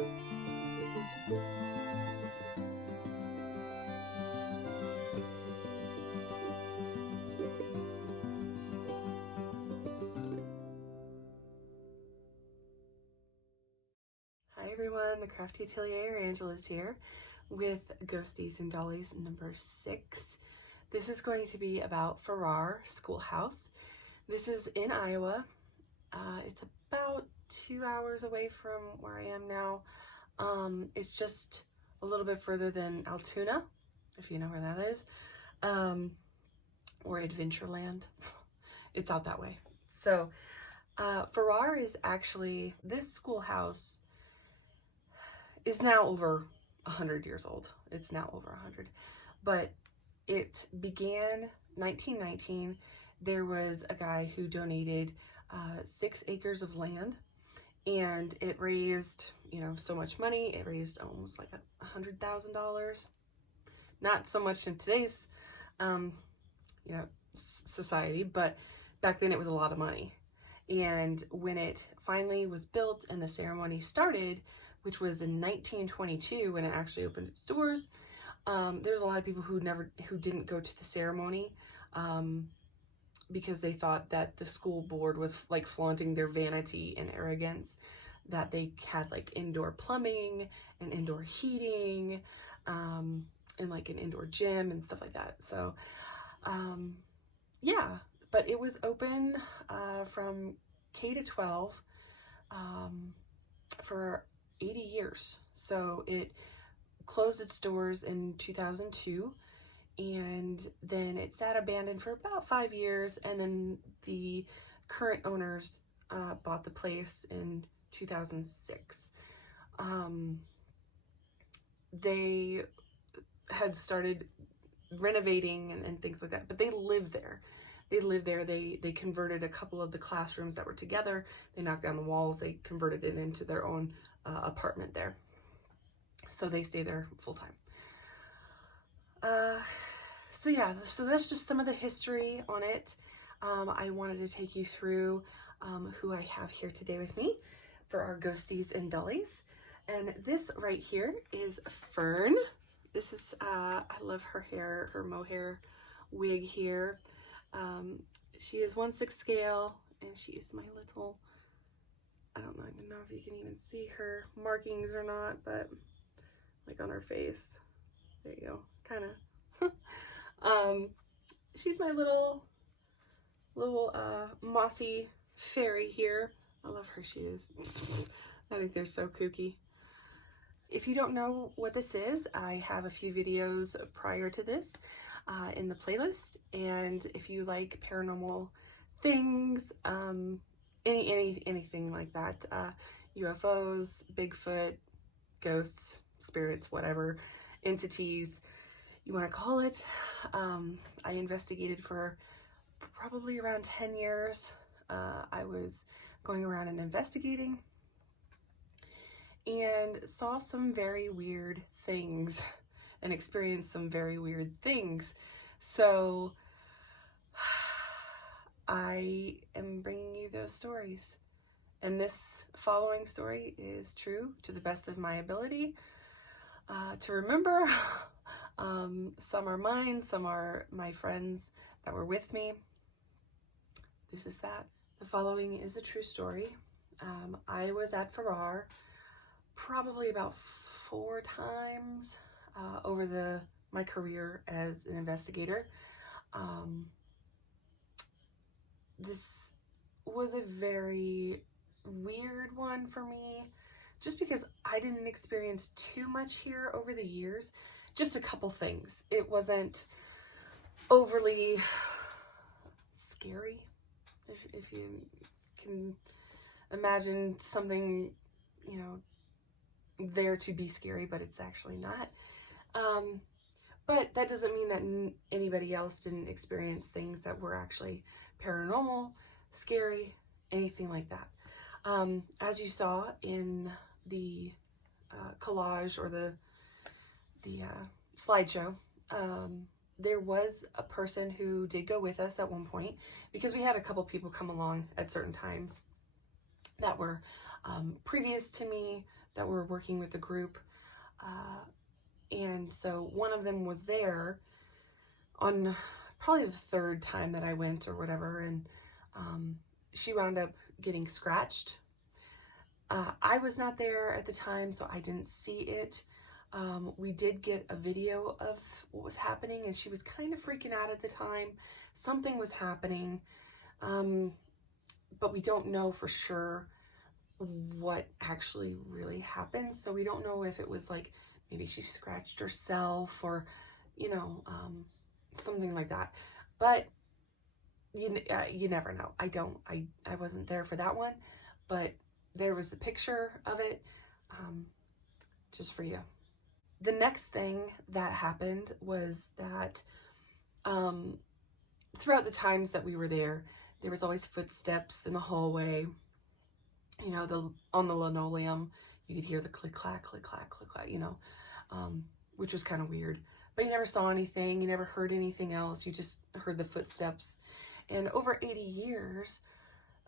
Hi everyone, the Crafty Atelier Angela is here with Ghosties and Dollies number 6. This is going to be about Farrar Schoolhouse. This is in Iowa. It's about 2 hours away from where I am now. It's just a little bit further than Altoona, if you know where that is, or Adventureland. It's out that way. So Farrar is actually, this schoolhouse is now over 100 years old. It's now over 100, but it began 1919. There was a guy who donated 6 acres of land, and it raised, so much money. It raised almost like $100,000. Not so much in today's, society, but back then it was a lot of money. And when it finally was built and the ceremony started, which was in 1922 when it actually opened its doors, there's a lot of people who didn't go to the ceremony because they thought that the school board was like flaunting their vanity and arrogance, that they had like indoor plumbing and indoor heating and like an indoor gym and stuff like that. So yeah, but it was open from K to 12 for 80 years. So it closed its doors in 2002, and then it sat abandoned for about 5 years, and then the current owners bought the place in 2006. They had started renovating and things like that, but they lived there. They converted a couple of the classrooms that were together. They knocked down the walls. They converted it into their own apartment there. So they stay there full time. So that's just some of the history on it. I wanted to take you through who I have here today with me for our Ghosties and Dollies. And this right here is Fern. This is, I love her hair, her mohair wig here. She is 1/6 scale, and she is my little, I don't even know if you can even see her markings or not, but like on her face, there you go, kind of. She's my little mossy fairy here. I love her shoes. I think they're so kooky. If you don't know what this is, I have a few videos prior to this in the playlist, and if you like paranormal things, anything like that, UFOs, Bigfoot, ghosts, spirits, whatever entities you want to call it, I investigated for probably around 10 years. I was going around and investigating and saw some very weird things and experienced some very weird things. So I am bringing you those stories. And this following story is true to the best of my ability to remember. Some are mine, some are my friends that were with me. This is that. The following is a true story. I was at Farrar probably about 4 times over my career as an investigator. This was a very weird one for me, just because I didn't experience too much here over the years. Just a couple things. It wasn't overly scary, if you can imagine something, there to be scary, but it's actually not. But that doesn't mean that anybody else didn't experience things that were actually paranormal, scary, anything like that. As you saw in the collage or the slideshow, there was a person who did go with us at one point, because we had a couple people come along at certain times that were previous to me, that were working with the group. And so one of them was there on probably the third time that I went or whatever, and she wound up getting scratched. I was not there at the time, so I didn't see it. We did get a video of what was happening, and she was kind of freaking out at the time. Something was happening, but we don't know for sure what actually really happened. So we don't know if it was like maybe she scratched herself or, you know, something like that. But you never know. I wasn't there for that one, but there was a picture of it, just for you. The next thing that happened was that throughout the times that we were there was always footsteps in the hallway. You know, on the linoleum, you could hear the click clack, click clack, click clack, you know, which was kind of weird. But you never saw anything, you never heard anything else, you just heard the footsteps. And over 80 years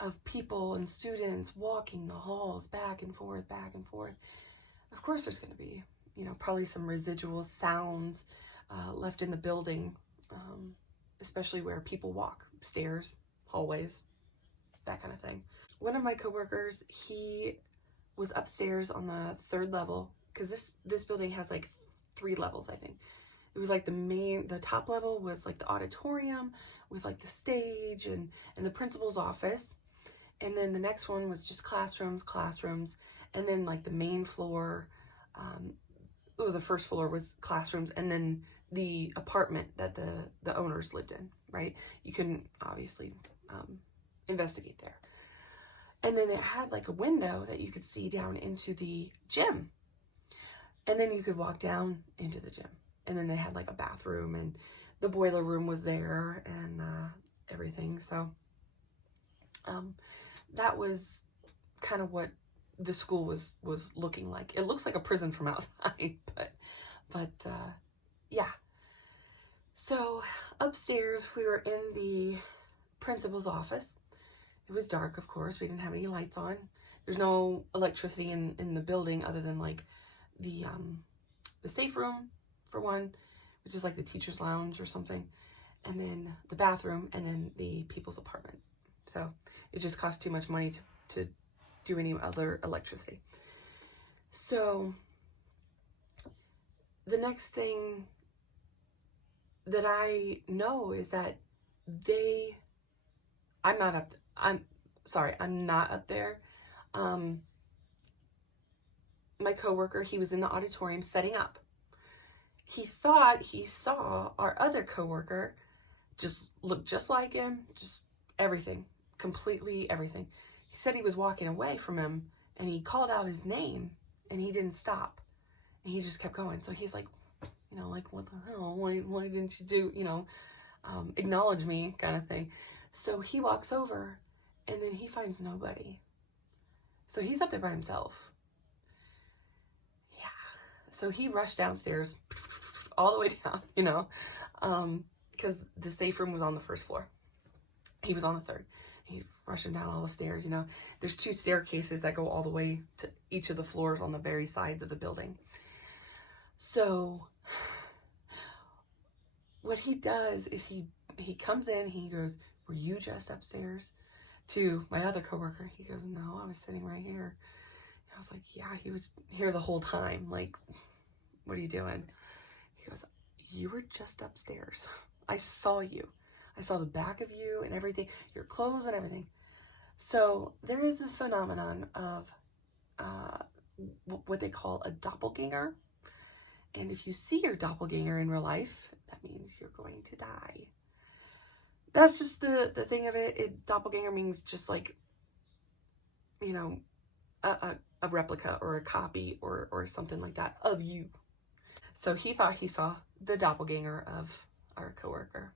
of people and students walking the halls back and forth, of course there's going to be, you know, probably some residual sounds left in the building, especially where people walk, stairs, hallways, that kind of thing. One of my coworkers, he was upstairs on the 3rd level, because this building has like 3 levels, I think. It was like the top level was like the auditorium with like the stage and the principal's office. And then the next one was just classrooms. And then like the main floor, the first floor was classrooms, and then the apartment that the owners lived in, right? You couldn't obviously investigate there. And then it had like a window that you could see down into the gym. And then you could walk down into the gym. And then they had like a bathroom, and the boiler room was there, and everything. So that was kind of what the school was looking like. It looks like a prison from outside, but yeah. So upstairs, we were in the principal's office. It was dark, of course. We didn't have any lights on. There's no electricity in the building other than like the safe room, for one, which is like the teacher's lounge or something, and then the bathroom, and then the people's apartment. So it just cost too much money to do any other electricity. So the next thing that I know is that I'm not up there. My coworker, he was in the auditorium setting up. He thought he saw our other coworker just look just like him, just everything, completely everything. He said he was walking away from him, and he called out his name, and he didn't stop, and he just kept going. So he's like, you know, like, what the hell? Why didn't you do, you know, acknowledge me, kind of thing. So he walks over, and then he finds nobody. So he's up there by himself. Yeah. So he rushed downstairs, all the way down, you know, because the safe room was on the 1st floor. He was on the 3rd. He's rushing down all the stairs, you know. There's 2 staircases that go all the way to each of the floors on the very sides of the building. So what he does is he comes in, he goes, "Were you just upstairs?" To my other coworker. He goes, "No, I was sitting right here." I was like, "Yeah, he was here the whole time. Like, what are you doing?" He goes, "You were just upstairs. I saw you. I saw the back of you and everything, your clothes and everything." So there is this phenomenon of what they call a doppelganger. And if you see your doppelganger in real life, that means you're going to die. That's just the thing of it. Doppelganger means just like, you know, a replica or a copy or something like that of you. So he thought he saw the doppelganger of our coworker.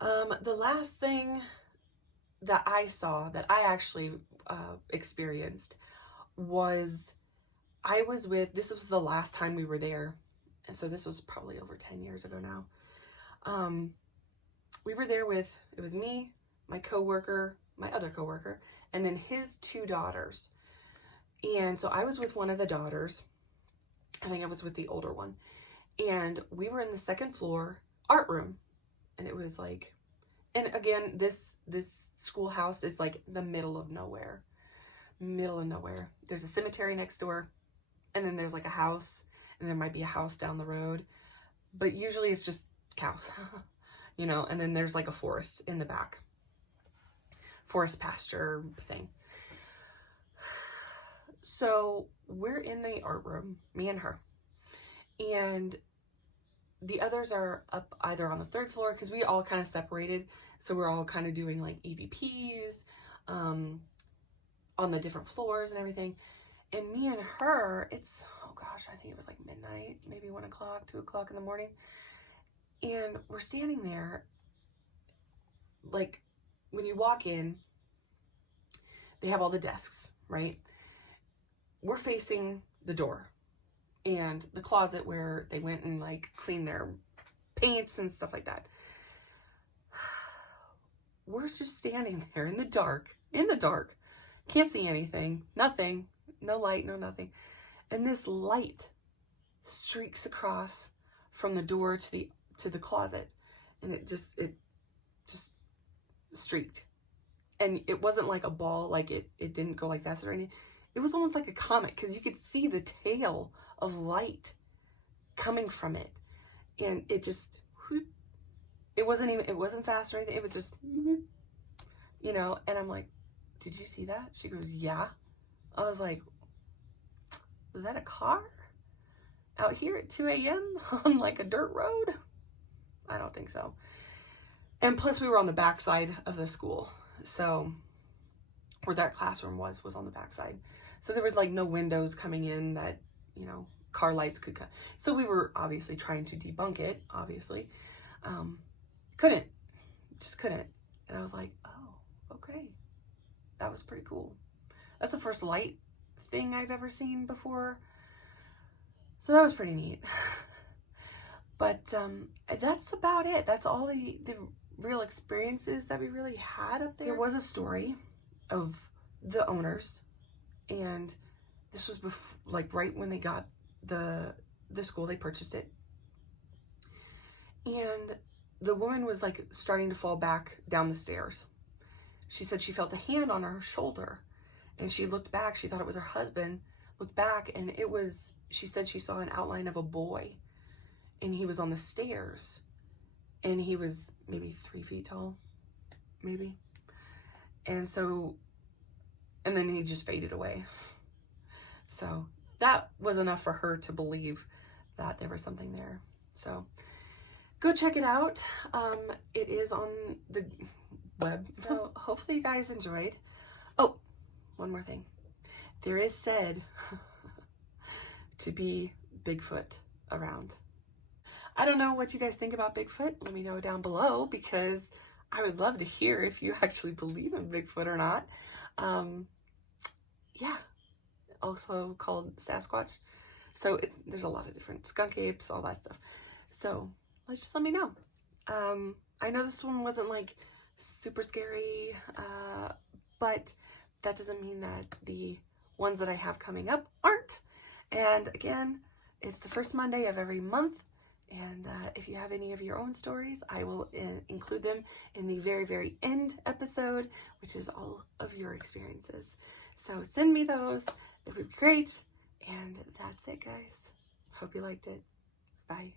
The last thing that I saw, that I actually experienced, was this was the last time we were there, and so this was probably over 10 years ago now. We were there with, it was me, my coworker, my other coworker, and then his 2 daughters. And so I was with one of the daughters. I think I was with the older one. And we were in the second floor art room. And it was like, and again, this schoolhouse is like the middle of nowhere. Middle of nowhere. There's a cemetery next door. And then there's like a house. And there might be a house down the road. But usually it's just cows. You know, and then there's like a forest in the back. Forest pasture thing. So we're in the art room, me and her. And the others are up either on the third floor because we all kind of separated. So we're all kind of doing like EVPs on the different floors and everything. And me and her, it's, oh gosh, I think it was like midnight, maybe 1 o'clock, 2 o'clock in the morning. And we're standing there, like when you walk in, they have all the desks, right? We're facing the door and the closet where they went and like cleaned their paints and stuff like that. We're just standing there in the dark, can't see anything, nothing, no light, no nothing. And this light streaks across from the door to the closet, and it just streaked. And it wasn't like a ball, like it didn't go like that or anything. It was almost like a comet because you could see the tail of light coming from it. And it just, it wasn't fast or anything. It was just, you know, and I'm like, did you see that? She goes, yeah. I was like, was that a car out here at 2 a.m. on like a dirt road? I don't think so. And plus we were on the back side of the school. So where that classroom was on the back side. So there was like no windows coming in that, you know, car lights could come. So we were obviously trying to debunk it, obviously. Just couldn't. And I was like, oh, okay. That was pretty cool. That's the first light thing I've ever seen before. So that was pretty neat. But that's about it. That's all the real experiences that we really had up there. There was a story of the owners, and this was like right when they got the school, they purchased it. And the woman was like starting to fall back down the stairs. She said she felt a hand on her shoulder, and she looked back. She thought it was her husband. Looked back, and it was, she said she saw an outline of a boy, and he was on the stairs, and he was maybe 3 feet tall, maybe. And so, and then he just faded away. So that was enough for her to believe that there was something there. So go check it out. It is on the web. So hopefully you guys enjoyed. Oh, one more thing. There is said to be Bigfoot around. I don't know what you guys think about Bigfoot. Let me know down below, because I would love to hear if you actually believe in Bigfoot or not. Yeah, also called Sasquatch. So there's a lot of different skunk apes, all that stuff. So just let me know. I know this one wasn't like super scary, but that doesn't mean that the ones that I have coming up aren't. And again, it's the first Monday of every month. And if you have any of your own stories, I will include them in the very, very end episode, which is all of your experiences. So send me those. It would be great. And that's it, guys. Hope you liked it. Bye.